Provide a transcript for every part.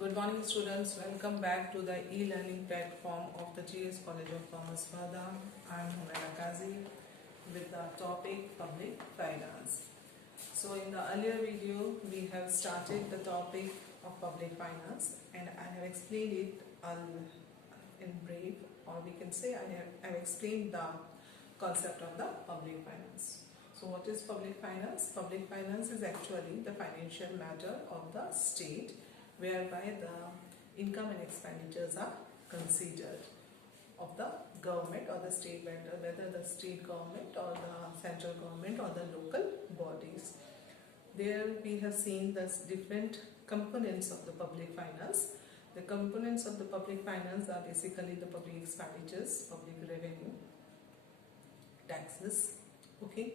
Good morning students, welcome back to the e-learning platform of the GS College of Commerce Vadha. I am Humaira Kazi with the topic Public Finance. So in the earlier video we have started the topic of public finance and I have explained it in brief, or we can say I have explained the concept of the public finance. So what is public finance? Public finance is actually the financial matter of the state whereby the income and expenditures are considered of the government or the state, whether the state government or the central government or the local bodies. There we have seen the different components of the public finance. The components of the public finance are basically the public expenditures, public revenue, taxes, okay,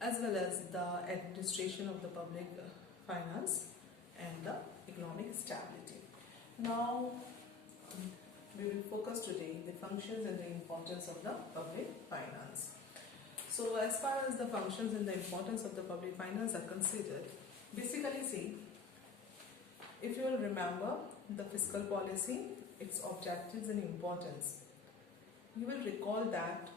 as well as the administration of the public finance and the economic stability. Now we will focus today the functions and the importance of the public finance. So as far as the functions and the importance of the public finance are considered, basically see, if you will remember the fiscal policy, its objectives and importance, you will recall that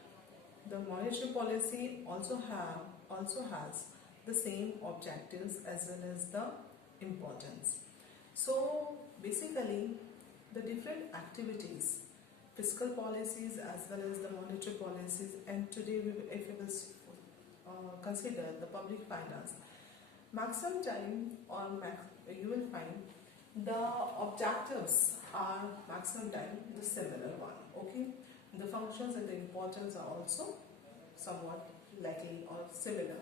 the monetary policy also has the same objectives as well as the importance. So basically the different activities, fiscal policies as well as the monetary policies, and today if we will consider the public finance, maximum time or you will find the objectives are maximum time the similar one, okay. The functions and the importance are also somewhat likely or similar.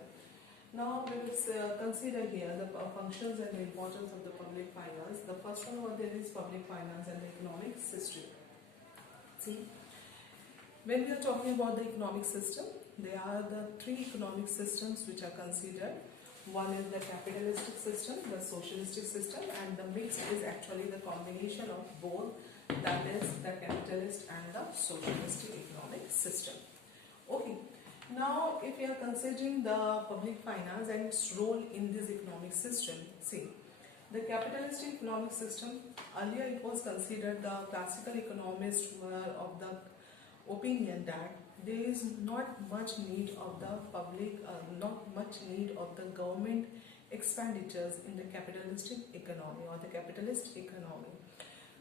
Now we will consider here the functions and the importance of the public finance. The first one over there is public finance and the economic system. See, when we are talking about the economic system, there are the three economic systems which are considered. One is the capitalistic system, the socialistic system, and the mix is actually the combination of both, that is the capitalist and the socialistic economic system. Okay. Now, if we are considering the public finance and its role in this economic system, see, the capitalistic economic system, earlier it was considered, the classical economists were of the opinion that there is not much need of the public, not much need of the government expenditures in the capitalistic economy or the capitalist economy,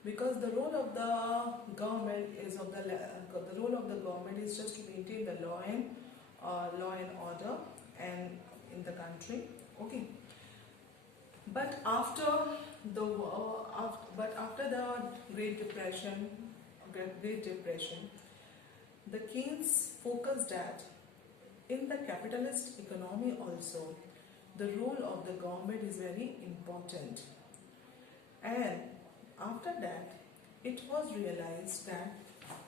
because the role of the government is just to maintain the law and order and in the country, okay. But after the Great Depression, the Keynes focused that in the capitalist economy also the role of the government is very important, and after that it was realized that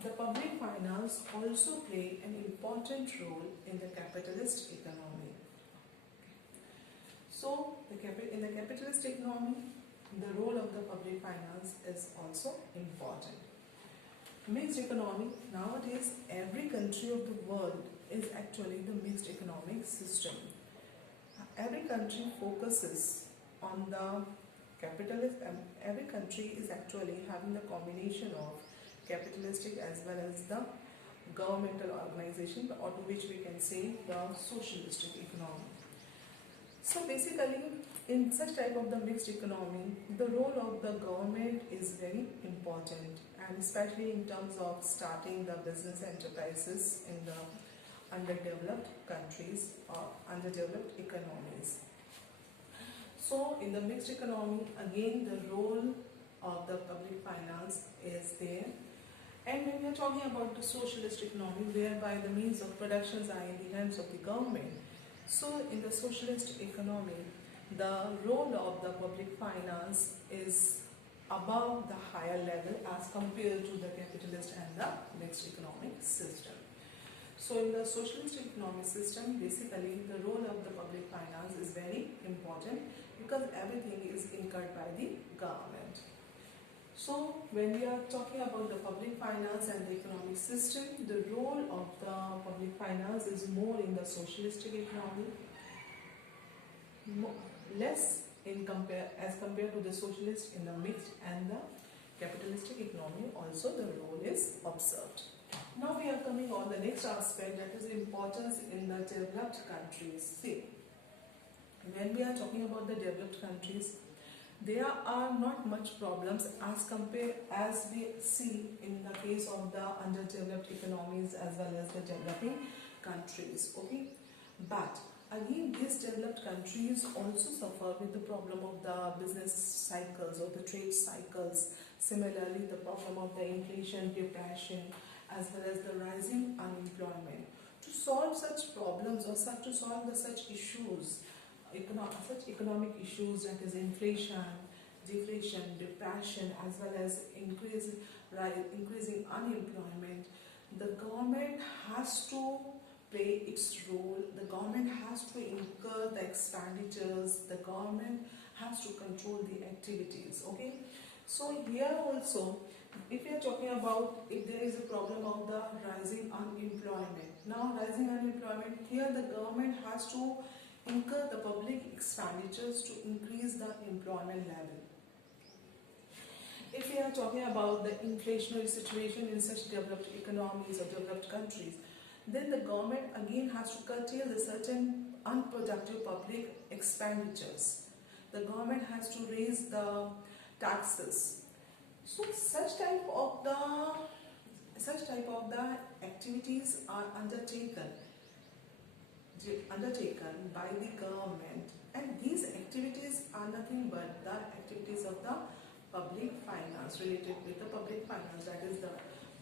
the public finance also play an important role in the capitalist economy. So in the capitalist economy, the role of the public finance is also important. Mixed economy, nowadays every country of the world is actually the mixed economic system. Every country focuses on the capitalist, every country is actually having the combination of capitalistic as well as the governmental organization, or to which we can say the socialistic economy. So basically in such type of the mixed economy, the role of the government is very important, and especially in terms of starting the business enterprises in the underdeveloped countries or underdeveloped economies. So in the mixed economy, again the role of the public finance is there. And when we are talking about the socialist economy, whereby the means of productions are in the hands of the government, so in the socialist economy, the role of the public finance is above the higher level as compared to the capitalist and the mixed economic system. So in the socialist economic system, basically the role of the public finance is very important because everything is incurred by the government. So when we are talking about the public finance and the economic system, the role of the public finance is more in the socialistic economy, less as compared to the socialist in the mixed and the capitalistic economy. Also the role is observed. Now we are coming on the next aspect, that is importance in the developed countries. See, when we are talking about the developed countries, there are not much problems as we see in the case of the underdeveloped economies as well as the developing countries. Okay, but again, these developed countries also suffer with the problem of the business cycles or the trade cycles. Similarly, the problem of the inflation, depression, as well as the rising unemployment. To solve such problems or to solve such issues, such economic issues, that is inflation, deflation, depression, as well as increasing unemployment, the government has to play its role. The government has to incur the expenditures. The government has to control the activities. Okay, so here also, if we are talking about if there is a problem of the rising unemployment, now rising unemployment, here the government has to incur the public expenditures to increase the employment level. If we are talking about the inflationary situation in such developed economies or developed countries, then the government again has to curtail the certain unproductive public expenditures. The government has to raise the taxes. So such type of the activities are undertaken by the government, and these activities are nothing but the activities of the public finance, related with the public finance, that is the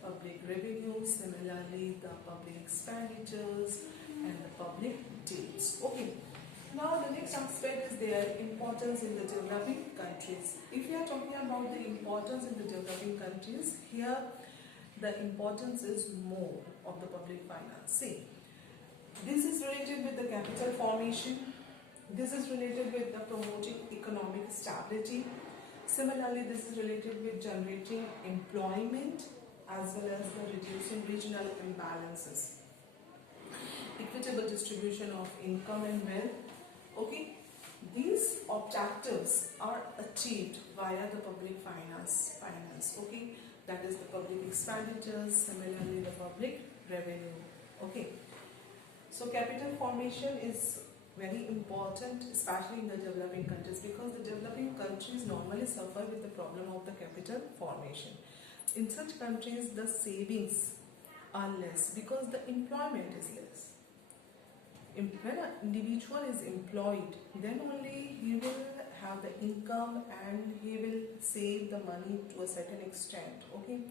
public revenue, similarly the public expenditures and the public debts. Okay, now the next aspect is their importance in the developing countries. If we are talking about the importance in the developing countries, here the importance is more of the public finance. See, this is related with the capital formation. This is related with the promoting economic stability. Similarly, this is related with generating employment as well as the reducing regional imbalances. Equitable distribution of income and wealth. Okay, these objectives are achieved via the public finance. Okay, that is the public expenditures, similarly the public revenue. Okay, so capital formation is very important, especially in the developing countries, because the developing countries normally suffer with the problem of the capital formation. In such countries, the savings are less because the employment is less. When an individual is employed, then only he will have the income and he will save the money to a certain extent. Okay,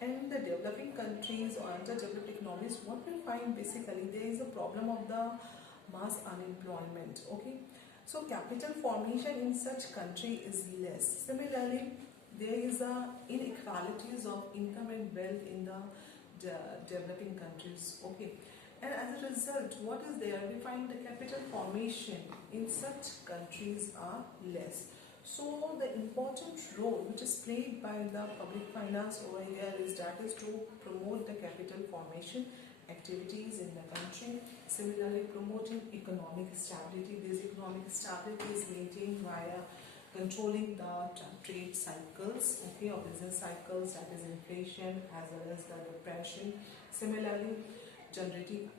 and the developing countries or underdeveloped economies, what we find basically, there is a problem of the mass unemployment. Okay, so capital formation in such country is less. Similarly, there is a inequalities of income and wealth in the developing countries. Okay, and as a result, what is there? We find the capital formation in such countries are less. So the important role which is played by the public finance over here is to promote the capital formation activities in the country. Similarly, promoting economic stability. This economic stability is maintained via controlling the trade cycles, okay, or business cycles, that is inflation as well as the depression. Similarly, generating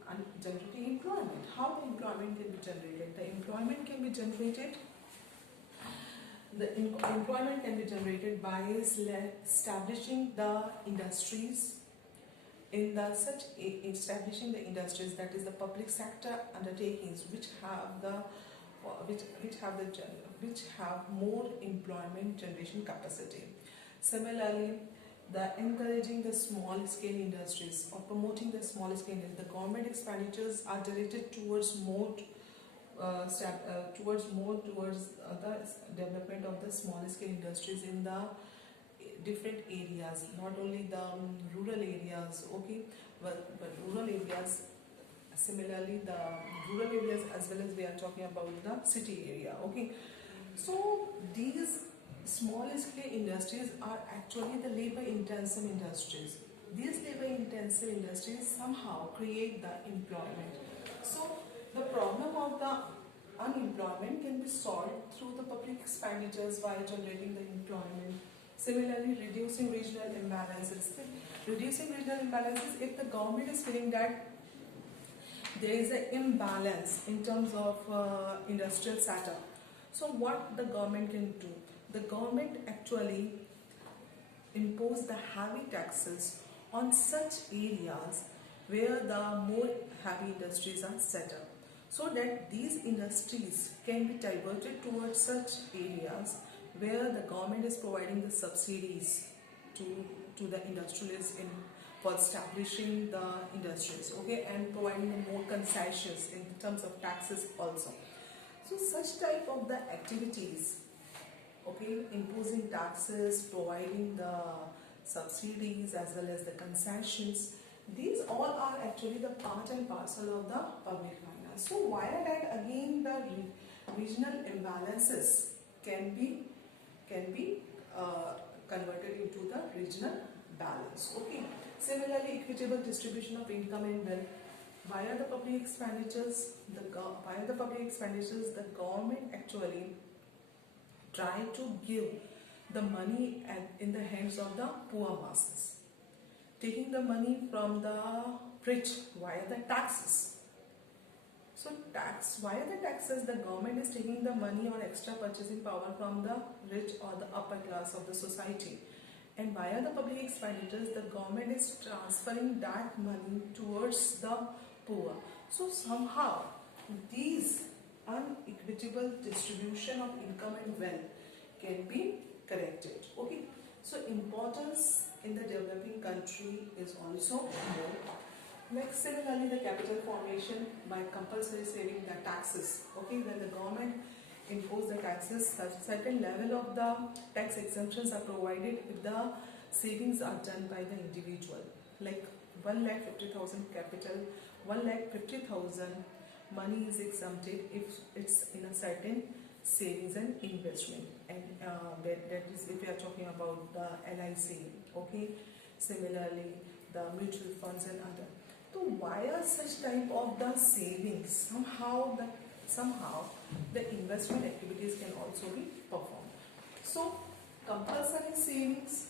employment. How the employment can be generated? The employment can be generated by establishing the industries. Establishing the industries, that is the public sector undertakings which have more employment generation capacity. Similarly, the encouraging the small scale industries or promoting the small scale industries. The government expenditures are directed towards the development of the small scale industries in the different areas, not only the rural areas, okay, but rural areas. Similarly, the rural areas as well as we are talking about the city area. Okay, so these small scale industries are actually the labor intensive industries. These labor intensive industries somehow create the employment. So the problem of the unemployment can be solved through the public expenditures via generating the employment. Similarly, reducing regional imbalances. Reducing regional imbalances, if the government is feeling that there is an imbalance in terms of industrial setup, so what the government can do? The government actually impose the heavy taxes on such areas where the more heavy industries are set up, so that these industries can be diverted towards such areas where the government is providing the subsidies to the industrialists in for establishing the industries, okay, and providing them more concessions in terms of taxes also. So such type of the activities, okay, imposing taxes, providing the subsidies as well as the concessions, these all are actually the part and parcel of the public finance. So via that, again, the regional imbalances can be converted into the regional balance, okay. Similarly, equitable distribution of income and wealth via the public expenditures. The government actually try to give the money in the hands of the poor masses, taking the money from the rich via the taxes. So via the taxes, the government is taking the money or extra purchasing power from the rich or the upper class of the society, and via the public expenditures, the government is transferring that money towards the poor. So somehow these unequitable distribution of income and wealth can be corrected, okay. So importance in the developing country is also more. Like similarly, the capital formation by compulsory saving the taxes, okay. When the government impose the taxes, a certain level of the tax exemptions are provided if the savings are done by the individual, like 1,50,000 capital, 1,50,000 money is exempted if it's in a certain savings and investment, and that is if we are talking about the LIC, okay. Similarly, the mutual funds and other. So via such type of the savings, somehow the investment activities can also be performed. So compulsory savings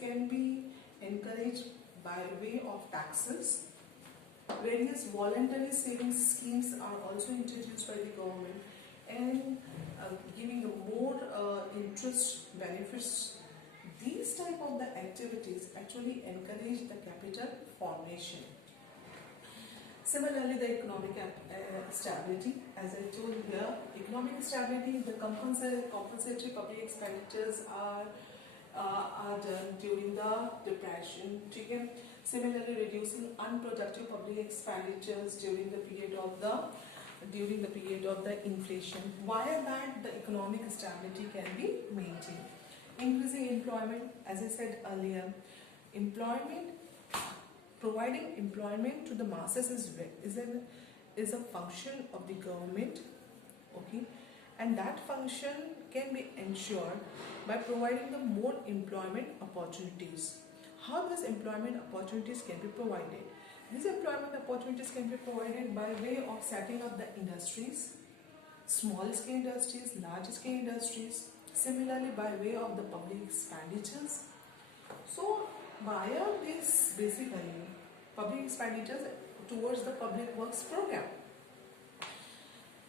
can be encouraged by way of taxes. Various voluntary savings schemes are also introduced by the government, and giving a more interest benefits. These type of the activities actually encourage the capital formation. Similarly, the economic stability, as I told here, economic stability, the compensatory public expenditures are done during the depression. Similarly, reducing unproductive public expenditures during the period of the inflation. Via that, the economic stability can be maintained. Increasing employment, as I said earlier, providing employment to the masses is a function of the government, okay, and that function can be ensured by providing the more employment opportunities. How these employment opportunities can be provided? These employment opportunities can be provided by way of setting up the industries, small scale industries, large scale industries. Similarly, by way of the public expenditures. So via this, basically public expenditures towards the public works program.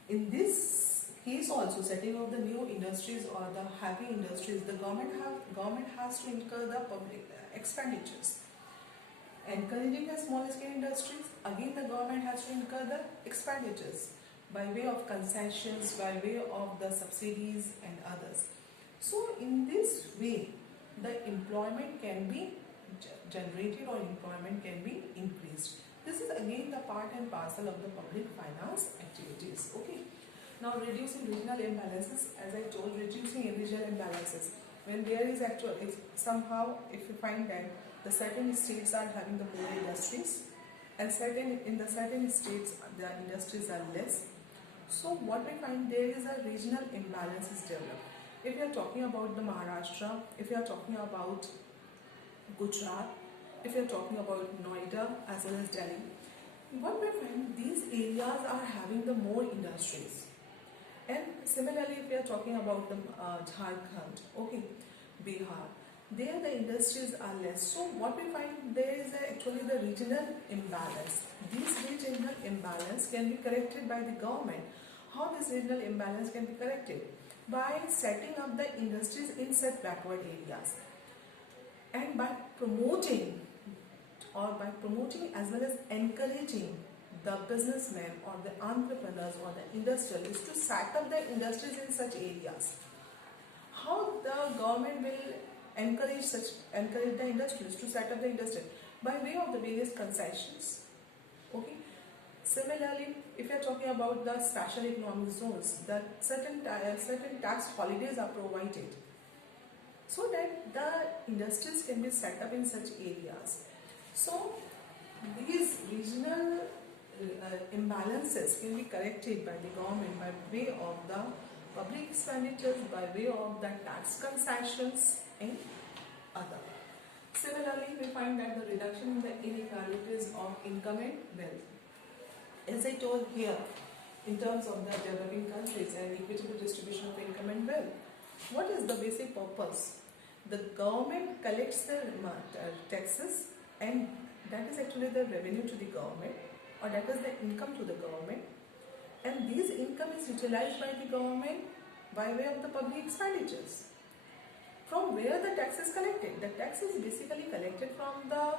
In this case also, setting up the new industries or the heavy industries, the government has to incur the public expenditures. Encouraging the small scale industries, again the government has to incur the expenditures by way of concessions, by way of the subsidies and others. So in this way, the employment can be generated or employment can be increased. This is again the part and parcel of the public finance activities, okay. Now, reducing regional imbalances, as I told, reducing regional imbalances. When there is somehow if you find that the certain states are having the more industries and in the certain states the industries are less. So what we find, there is a regional imbalances developed. If we are talking about the Maharashtra, if we are talking about Gujarat, if we are talking about Noida as well as Delhi, what we find, these areas are having the more industries. And similarly, if we are talking about the Jharkhand, okay, Bihar, there the industries are less. So what we find, there is actually the regional imbalance. This regional imbalance can be corrected by the government. How this regional imbalance can be corrected? By setting up the industries in such backward areas, and by promoting as well as encouraging the businessmen or the entrepreneurs or the industrialists to set up the industries in such areas. How the government will encourage the industries to set up the industry? By way of the various concessions. Okay. Similarly, if you are talking about the special economic zones, that certain tax holidays are provided so that the industries can be set up in such areas. So these regional imbalances can be corrected by the government by way of the public expenditures, by way of the tax concessions and other. Similarly, we find that the reduction in the inequalities of income and wealth. As I told here, in terms of the developing countries and equitable distribution of income and wealth, what is the basic purpose? The government collects the taxes, and that is actually the revenue to the government, or that is the income to the government, and this income is utilized by the government by way of the public expenditures. From where the tax is collected? The tax is basically collected from the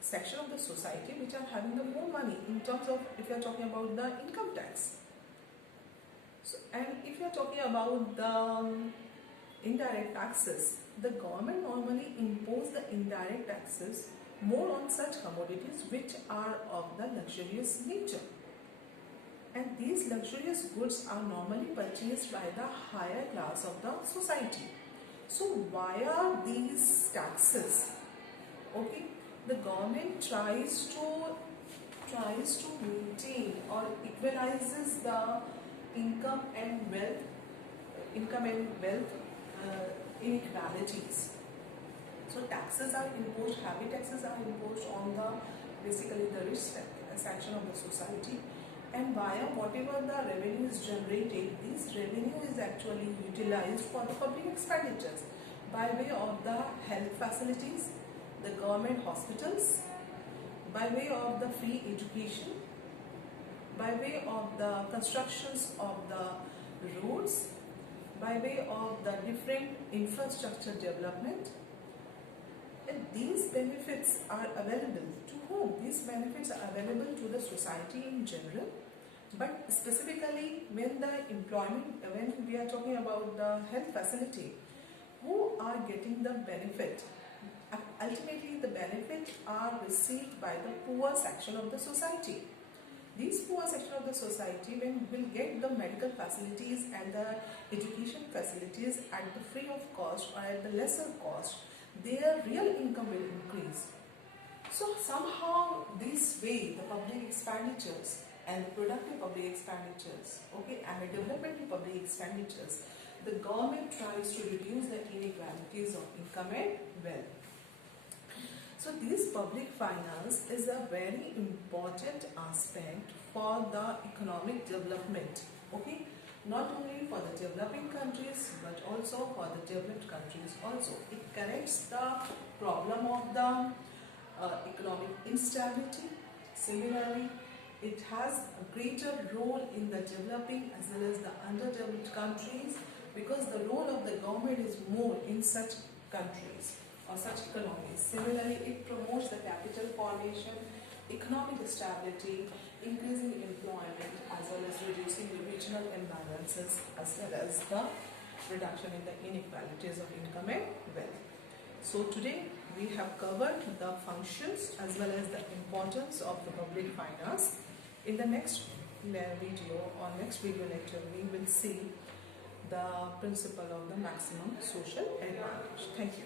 section of the society which are having the more money, in terms of, if you are talking about the income tax. So, and if you are talking about the indirect taxes, the government normally impose the indirect taxes more on such commodities which are of the luxurious nature, and these luxurious goods are normally purchased by the higher class of the society. So via these taxes, okay, the government tries to maintain or equalizes the income and wealth inequalities. So taxes are imposed, heavy taxes are imposed on the basically the rich section of the society, and via whatever the revenue is generated, this revenue is actually utilized for the public expenditures by way of the health facilities, the government hospitals, by way of the free education, by way of the constructions of the roads, by way of the different infrastructure development. And these benefits are available to whom? These benefits are available to the society in general, but specifically when we are talking about the health facility, who are getting the benefit? Ultimately, the benefits are received by the poor section of the society. These poor section of the society will get the medical facilities and the education facilities at the free of cost or at the lesser cost. Their real income will increase. So somehow this way the public expenditures and the productive public expenditures, okay, and the development public expenditures, the government tries to reduce the inequalities of income and wealth. So this public finance is a very important aspect for the economic development, okay, not only for the developing countries but also for the developed countries also. It corrects the problem of the economic instability. Similarly, it has a greater role in the developing as well as the underdeveloped countries, because the role of the government is more in such countries or such economies. Similarly, it promotes the capital formation, economic stability, increasing employment, as well as reducing the regional imbalances, as well as the reduction in the inequalities of income and wealth. So today we have covered the functions as well as the importance of the public finance. In the next video or next video lecture, we will see the principle of the maximum social advantage. Thank you.